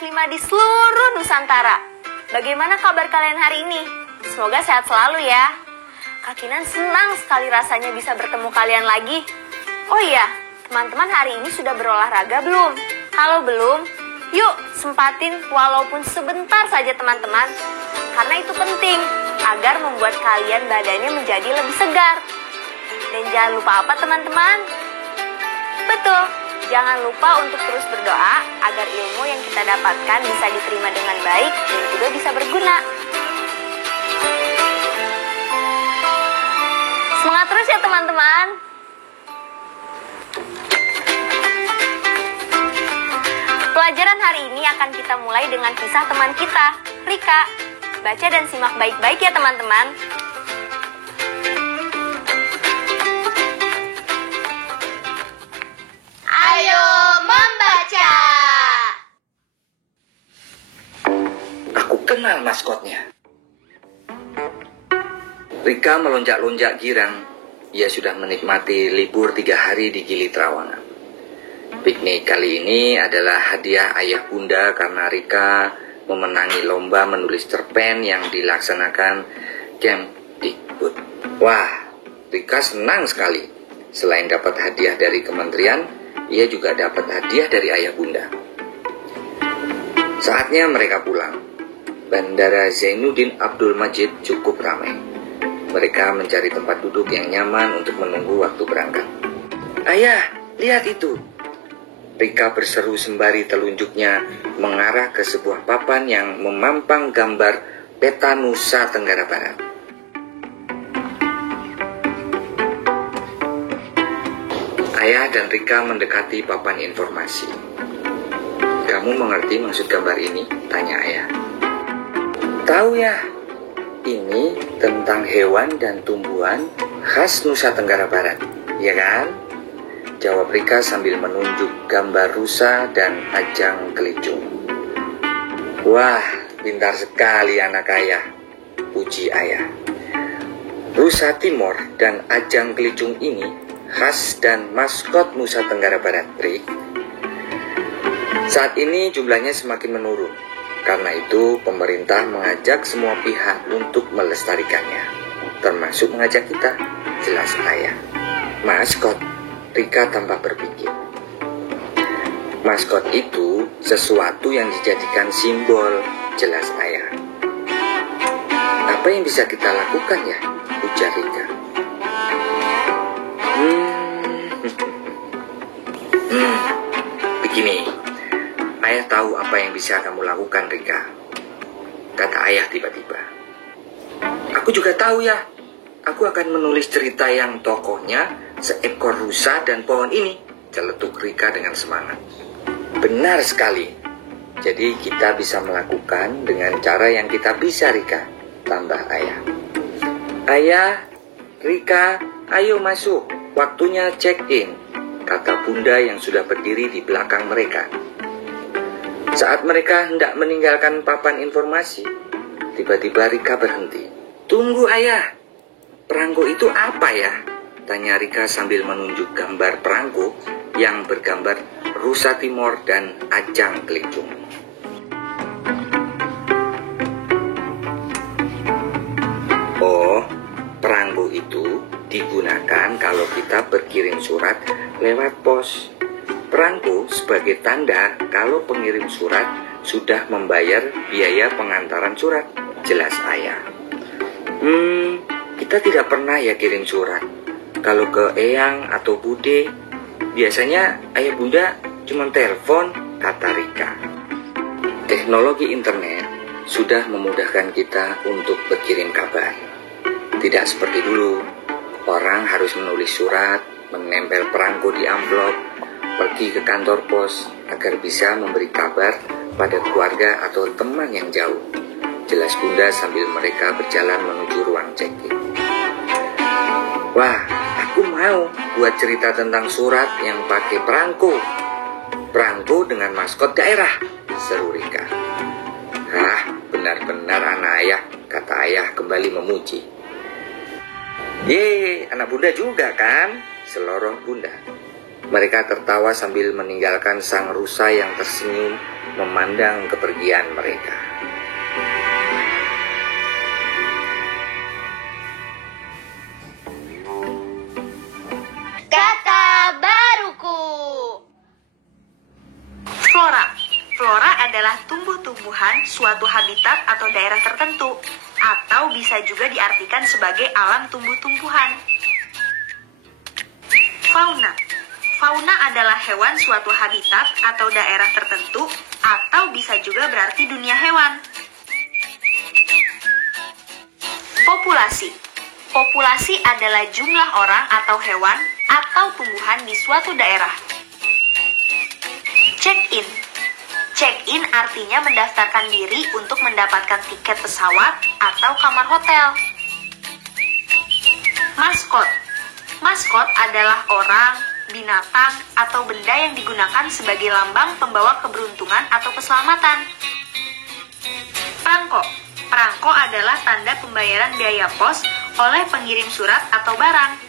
kelas 5 di seluruh Nusantara. Bagaimana kabar kalian hari ini? Semoga sehat selalu ya. Kak Kinan senang sekali rasanya bisa bertemu kalian lagi. Oh iya, teman-teman hari ini sudah berolahraga belum? Kalau belum, yuk sempatin walaupun sebentar saja teman-teman. Karena itu penting agar membuat kalian badannya menjadi lebih segar. Dan jangan lupa apa teman-teman? Betul, jangan lupa untuk terus berdoa agar ilmu yang kita dapatkan bisa diterima dengan baik dan juga bisa berguna. Semangat terus ya teman-teman. Pelajaran hari ini akan kita mulai dengan kisah teman kita, Rika. Baca dan simak baik-baik ya teman-teman. Ayo membaca. Aku kenal maskotnya. Rika melonjak-lonjak girang. Ia sudah menikmati libur 3 hari di Gili Trawangan. Piknik kali ini adalah hadiah ayah bunda karena Rika memenangi lomba menulis cerpen yang dilaksanakan Kemdikbud. Wah, Rika senang sekali. Selain dapat hadiah dari kementerian, ia juga dapat hadiah dari ayah bunda. Saatnya mereka pulang. Bandara Zainuddin Abdul Majid cukup ramai. Mereka mencari tempat duduk yang nyaman untuk menunggu waktu berangkat. Ayah, lihat itu. Rika berseru sembari telunjuknya mengarah ke sebuah papan yang memampang gambar peta Nusa Tenggara Barat. Ayah dan Rika mendekati papan informasi. Kamu mengerti maksud gambar ini? Tanya ayah. Tahu ya, ini tentang hewan dan tumbuhan khas Nusa Tenggara Barat, ya kan? Jawab Rika sambil menunjuk gambar rusa dan ajang kelicung. Wah, pintar sekali anak ayah, puji ayah. Rusa Timor dan ajang kelicung ini khas dan maskot Nusa Tenggara Barat, Rik. Saat ini jumlahnya semakin menurun. Karena itu pemerintah mengajak semua pihak untuk melestarikannya, termasuk mengajak kita, jelas ayah. Maskot, Rika tambah berpikir. Maskot itu sesuatu yang dijadikan simbol, jelas ayah. Apa yang bisa kita lakukan ya, ujar Rika. Begini, ayah tahu apa yang bisa kamu lakukan, Rika, kata ayah tiba-tiba. Aku juga tahu ya, aku akan menulis cerita yang tokohnya seekor rusa dan pohon ini, celetuk Rika dengan semangat. Benar sekali. Jadi kita bisa melakukan dengan cara yang kita bisa, Rika, tambah ayah. Ayah, Rika, ayo masuk, waktunya check-in, kata bunda yang sudah berdiri di belakang mereka. Saat mereka hendak meninggalkan papan informasi, tiba-tiba Rika berhenti. Tunggu ayah, perangko itu apa ya? Tanya Rika sambil menunjuk gambar perangko yang bergambar rusa Timor dan ajang kelicung. Oh, perangko itu digunakan kalau kita berkirim surat lewat pos. Perangko sebagai tanda kalau pengirim surat sudah membayar biaya pengantaran surat, jelas ayah. Kita tidak pernah ya kirim surat. Kalau ke Eyang atau Bude, biasanya ayah bunda cuma telepon, kata Rika. Teknologi internet sudah memudahkan kita untuk berkirim kabar. Tidak seperti dulu, orang harus menulis surat, menempel perangko di amplop, pergi ke kantor pos agar bisa memberi kabar pada keluarga atau teman yang jauh, jelas bunda sambil mereka berjalan menuju ruang check-in. Wah, aku mau buat cerita tentang surat yang pakai perangko. Perangko dengan maskot daerah, seru Rika. Benar-benar anak ayah, kata ayah kembali memuji. Yeay, anak bunda juga kan? Seloroh bunda. Mereka tertawa sambil meninggalkan sang rusa yang tersenyum memandang kepergian mereka. Kata baruku. Flora. Flora adalah tumbuh-tumbuhan suatu habitat atau daerah tertentu, atau bisa juga diartikan sebagai alam tumbuh-tumbuhan. Fauna. Fauna adalah hewan suatu habitat atau daerah tertentu, atau bisa juga berarti dunia hewan. Populasi. Populasi adalah jumlah orang atau hewan atau tumbuhan di suatu daerah. Check-in. Check-in artinya mendaftarkan diri untuk mendapatkan tiket pesawat atau kamar hotel. Maskot. Maskot adalah orang, binatang, atau benda yang digunakan sebagai lambang pembawa keberuntungan atau keselamatan. Perangko. Perangko adalah tanda pembayaran biaya pos oleh pengirim surat atau barang.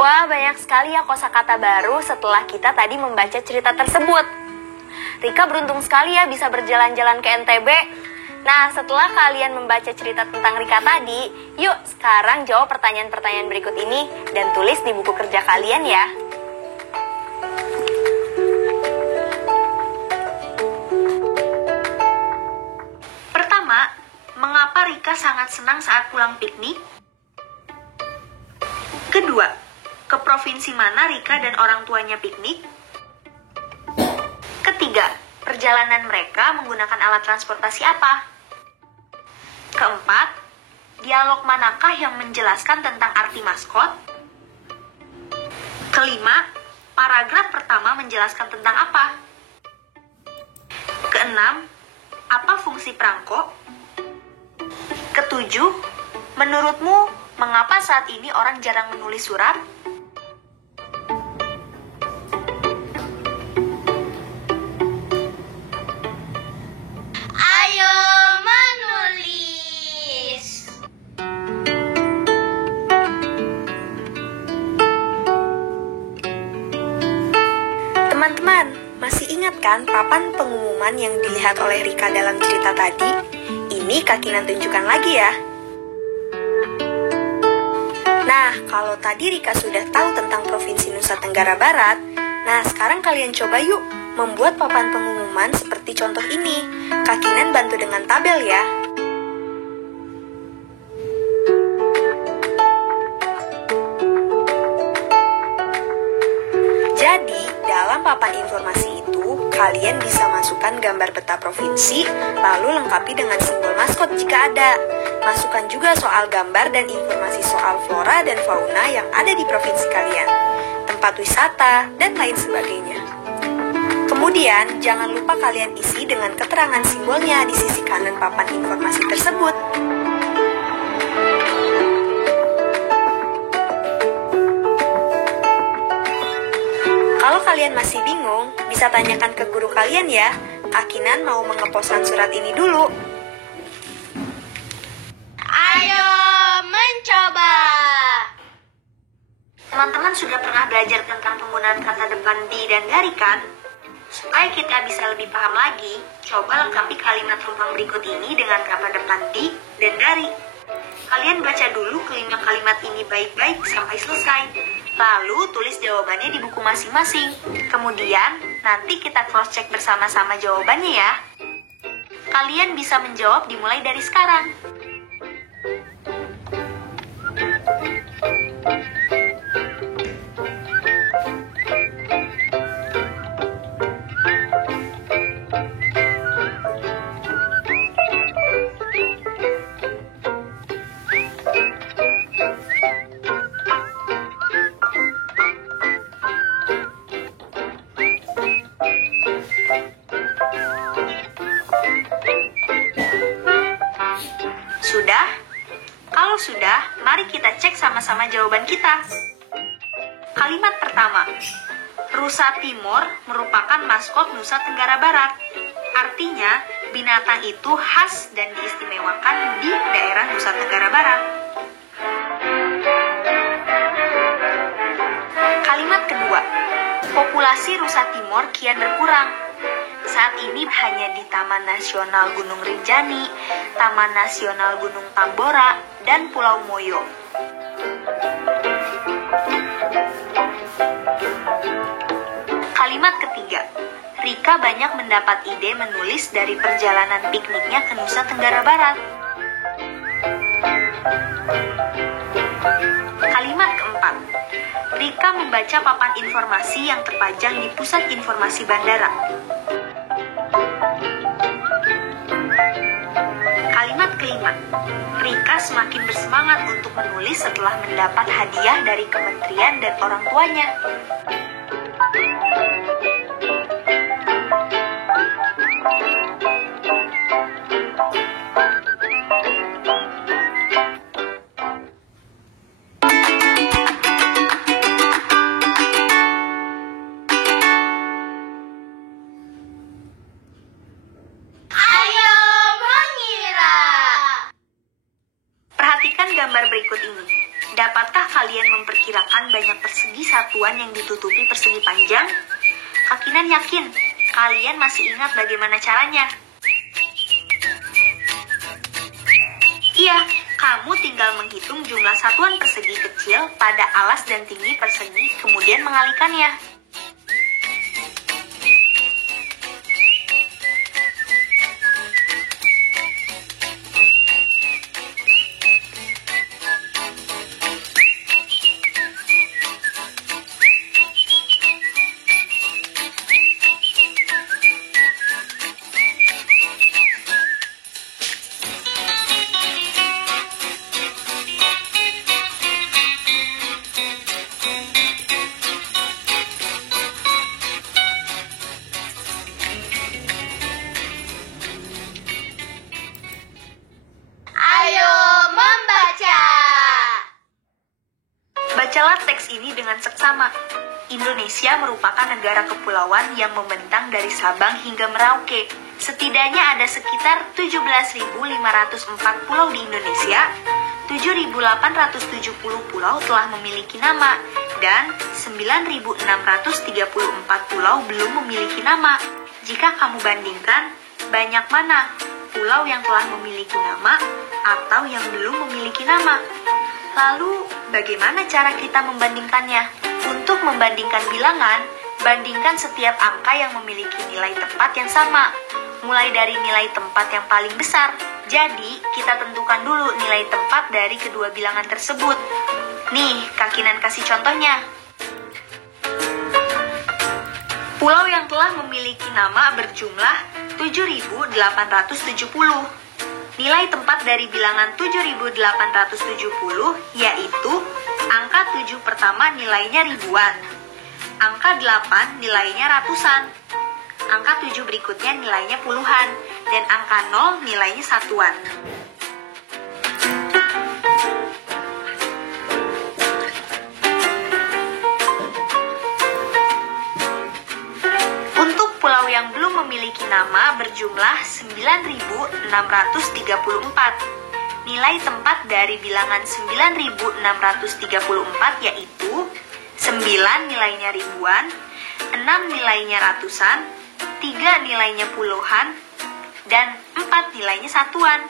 Wah, banyak sekali ya kosakata baru setelah kita tadi membaca cerita tersebut. Rika beruntung sekali ya bisa berjalan-jalan ke NTB. Nah, setelah kalian membaca cerita tentang Rika tadi, yuk sekarang jawab pertanyaan-pertanyaan berikut ini dan tulis di buku kerja kalian ya. Pertama, mengapa Rika sangat senang saat pulang piknik? Kedua, ke provinsi mana Rika dan orang tuanya piknik? Ketiga, perjalanan mereka menggunakan alat transportasi apa? Keempat, dialog manakah yang menjelaskan tentang arti maskot? Kelima, paragraf pertama menjelaskan tentang apa? Keenam, apa fungsi perangko? Ketujuh, menurutmu mengapa saat ini orang jarang menulis surat? Ayo menulis. Teman-teman, masih ingat kan papan pengumuman yang dilihat oleh Rika dalam cerita tadi? Ini Kak Kinan tunjukkan lagi ya. Nah, kalau tadi Rika sudah tahu tentang Provinsi Nusa Tenggara Barat, nah sekarang kalian coba yuk membuat papan pengumuman seperti contoh ini. Kak Kinan bantu dengan tabel ya. Jadi, dalam papan informasi itu, kalian bisa masukkan gambar peta provinsi, lalu lengkapi dengan simbol maskot jika ada. Masukkan juga soal gambar dan informasi soal flora dan fauna yang ada di provinsi kalian, tempat wisata, dan lain sebagainya. Kemudian, jangan lupa kalian isi dengan keterangan simbolnya di sisi kanan papan informasi tersebut. Kalau kalian masih bingung, bisa tanyakan ke guru kalian ya. Kak Kinan mau mengeposkan surat ini dulu. Ayo mencoba. Teman-teman sudah pernah belajar tentang penggunaan kata depan di dan dari kan? Supaya kita bisa lebih paham lagi, coba lengkapi kalimat rumpang berikut ini dengan kata depan di dan dari. Kalian baca dulu kelima kalimat ini baik-baik sampai selesai. Lalu tulis jawabannya di buku masing-masing. Kemudian nanti kita cross-check bersama-sama jawabannya ya. Kalian bisa menjawab dimulai dari sekarang. Mari kita cek sama-sama jawaban kita. Kalimat pertama, rusa Timor merupakan maskot Nusa Tenggara Barat. Artinya, binatang itu khas dan diistimewakan di daerah Nusa Tenggara Barat. Kalimat kedua, populasi rusa Timor kian berkurang. Saat ini hanya di Taman Nasional Gunung Rinjani, Taman Nasional Gunung Tambora, dan Pulau Moyo. Kalimat ketiga, Rika banyak mendapat ide menulis dari perjalanan pikniknya ke Nusa Tenggara Barat. Kalimat keempat, Rika membaca papan informasi yang terpajang di pusat informasi bandara. Kalimat kelima, Rika semakin bersemangat untuk menulis setelah mendapat hadiah dari kementerian dan orang tuanya. Ayo mengira. Perhatikan gambar berikut ini. Dapatkah kalian memperkirakan banyak persegi satuan yang ditutupi persegi panjang? Kakinan yakin, kalian masih ingat bagaimana caranya? Iya, kamu tinggal menghitung jumlah satuan persegi kecil pada alas dan tinggi persegi, kemudian mengalihkannya. Ayo membaca. Bacalah teks ini dengan seksama. Indonesia merupakan negara kepulauan yang membentang dari Sabang hingga Merauke. Setidaknya ada sekitar 17.504 pulau di Indonesia. 7.870 pulau telah memiliki nama dan 9.634 pulau belum memiliki nama. Jika kamu bandingkan, banyak mana pulau yang telah memiliki nama atau yang belum memiliki nama? Lalu, bagaimana cara kita membandingkannya? Untuk membandingkan bilangan, bandingkan setiap angka yang memiliki nilai tepat yang sama, mulai dari nilai tempat yang paling besar. Jadi, kita tentukan dulu nilai tempat dari kedua bilangan tersebut. Nih, Kakinan kasih contohnya. Pulau yang telah memiliki nama berjumlah 7.870. Nilai tempat dari bilangan 7.870 yaitu angka 7 pertama nilainya ribuan, angka 8 nilainya ratusan, angka 7 berikutnya nilainya puluhan, dan angka 0 nilainya satuan. Untuk pulau yang belum memiliki nama berjumlah 9.634. Nilai tempat dari bilangan 9.634 yaitu 9 nilainya ribuan, 6 nilainya ratusan, 3 nilainya puluhan, dan 4 nilainya satuan.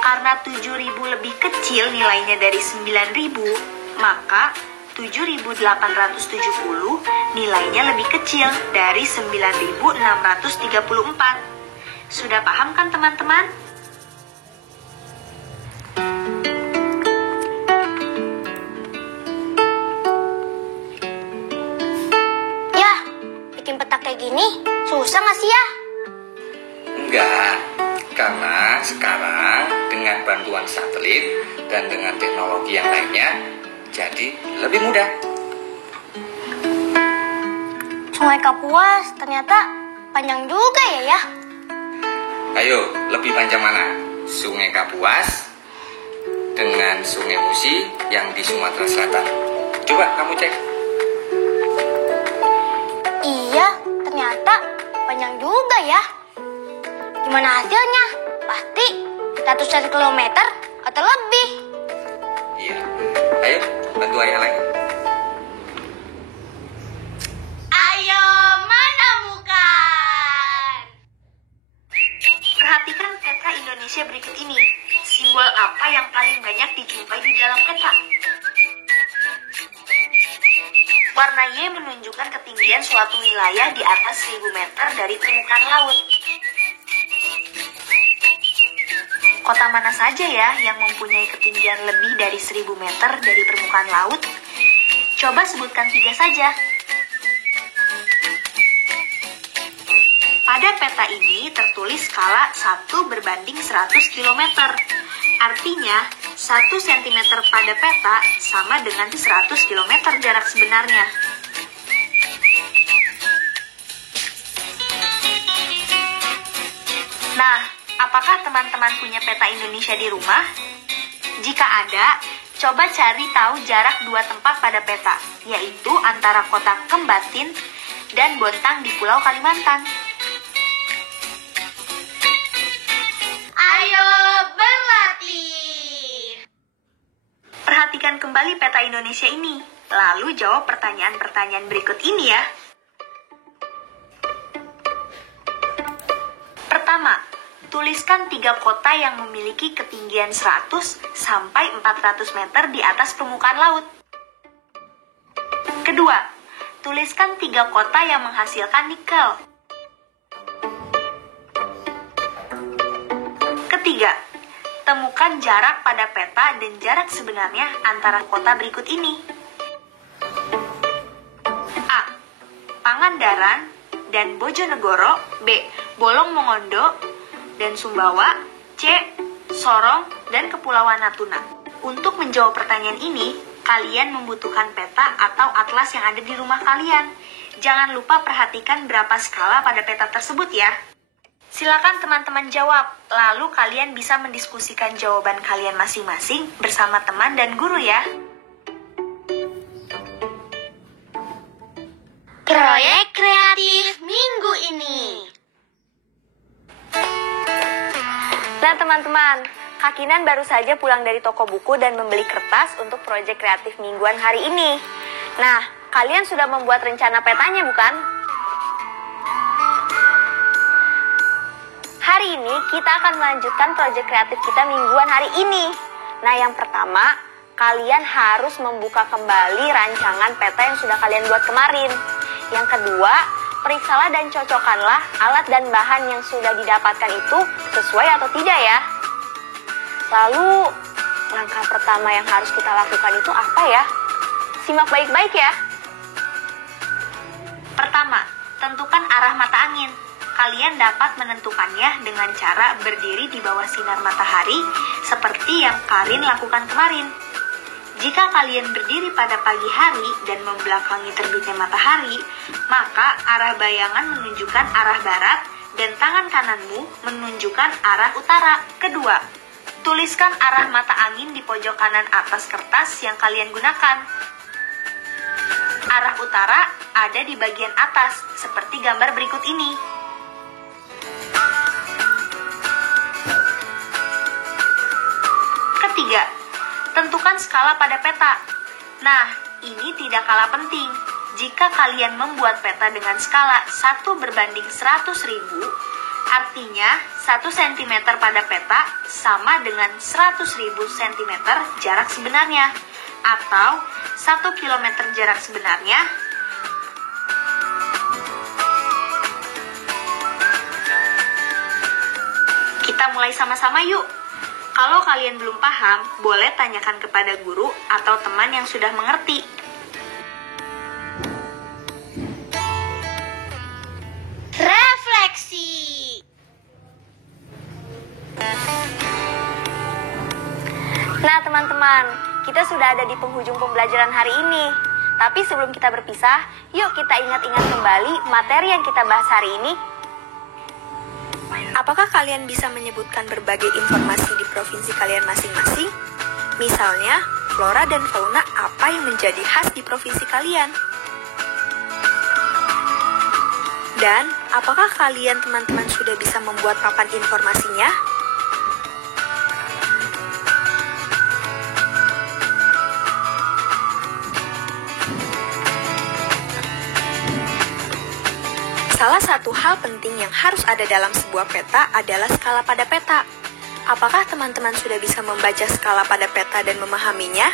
Karena 7.000 lebih kecil nilainya dari 9.000, maka 7.870 nilainya lebih kecil dari 9.634. Sudah paham kan teman-teman? Ya, bikin peta kayak gini susah nggak sih ya? Enggak, karena sekarang dengan bantuan satelit dan dengan teknologi yang lainnya, jadi lebih mudah. Sungai Kapuas ternyata panjang juga ya. Ayo, lebih panjang mana? Sungai Kapuas dengan Sungai Musi yang di Sumatera Selatan. Coba kamu cek. Iya, ternyata panjang juga ya. Gimana hasilnya? Pasti ratusan kilometer atau lebih. Iya. Ayo, bantu ayah lagi. Ayo menemukan. Perhatikan peta Indonesia berikut ini. Simbol apa yang paling banyak dijumpai di dalam peta? Warna Y menunjukkan ketinggian suatu wilayah di atas 1000 meter dari permukaan laut. Kota mana saja ya yang mempunyai ketinggian lebih dari 1000 meter dari permukaan laut? Coba sebutkan 3 saja. Pada peta ini tertulis skala 1 berbanding 100 km. Artinya, 1 cm pada peta sama dengan 100 km jarak sebenarnya. Nah, apakah teman-teman punya peta Indonesia di rumah? Jika ada, coba cari tahu jarak 2 tempat pada peta, yaitu antara kota Kembatin dan Bontang di Pulau Kalimantan. Ayo berlatih. Perhatikan kembali peta Indonesia ini, lalu jawab pertanyaan-pertanyaan berikut ini ya. Pertama, tuliskan 3 kota yang memiliki ketinggian 100 sampai 400 meter di atas permukaan laut. Kedua, tuliskan 3 kota yang menghasilkan nikel. Ketiga, temukan jarak pada peta dan jarak sebenarnya antara kota berikut ini. A. Pangandaran dan Bojonegoro. B. Bolong Mongondo dan Sumbawa. C. Sorong dan Kepulauan Natuna. Untuk menjawab pertanyaan ini, kalian membutuhkan peta atau atlas yang ada di rumah kalian. Jangan lupa perhatikan berapa skala pada peta tersebut ya. Silakan teman-teman jawab, lalu kalian bisa mendiskusikan jawaban kalian masing-masing bersama teman dan guru ya. Proyek kreatif minggu ini. Nah teman-teman, Kak Kinan baru saja pulang dari toko buku dan membeli kertas untuk proyek kreatif mingguan hari ini. Nah, kalian sudah membuat rencana petanya bukan? Hari ini kita akan melanjutkan proyek kreatif kita mingguan hari ini. Nah, yang pertama, kalian harus membuka kembali rancangan peta yang sudah kalian buat kemarin. Yang kedua, periksalah dan cocokkanlah alat dan bahan yang sudah didapatkan itu sesuai atau tidak ya. Lalu, langkah pertama yang harus kita lakukan itu apa ya? Simak baik-baik ya. Pertama, tentukan arah mata angin. Kalian dapat menentukannya dengan cara berdiri di bawah sinar matahari seperti yang Karin lakukan kemarin. Jika kalian berdiri pada pagi hari dan membelakangi terbitnya matahari, maka arah bayangan menunjukkan arah barat dan tangan kananmu menunjukkan arah utara. Kedua, tuliskan arah mata angin di pojok kanan atas kertas yang kalian gunakan. Arah utara ada di bagian atas, seperti gambar berikut ini. Ketiga, tentukan skala pada peta. Nah, ini tidak kalah penting. Jika kalian membuat peta dengan skala 1 berbanding 100.000, artinya 1 cm pada peta sama dengan 100.000 cm jarak sebenarnya, atau 1 km jarak sebenarnya. Kita mulai sama-sama yuk. Kalau kalian belum paham, boleh tanyakan kepada guru atau teman yang sudah mengerti. Refleksi. Nah teman-teman, kita sudah ada di penghujung pembelajaran hari ini. Tapi sebelum kita berpisah, yuk kita ingat-ingat kembali materi yang kita bahas hari ini. Apakah kalian bisa menyebutkan berbagai informasi di provinsi kalian masing-masing? Misalnya, flora dan fauna apa yang menjadi khas di provinsi kalian? Dan, apakah kalian teman-teman sudah bisa membuat papan informasinya? Salah satu hal penting yang harus ada dalam sebuah peta adalah skala pada peta. Apakah teman-teman sudah bisa membaca skala pada peta dan memahaminya?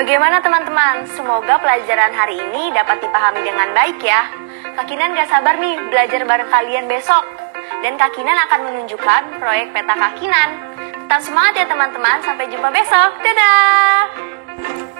Bagaimana teman-teman? Semoga pelajaran hari ini dapat dipahami dengan baik ya. Kak Kinan gak sabar nih belajar bareng kalian besok. Dan Kak Kinan akan menunjukkan proyek peta Kak Kinan. Tetap semangat ya teman-teman, sampai jumpa besok. Dadah!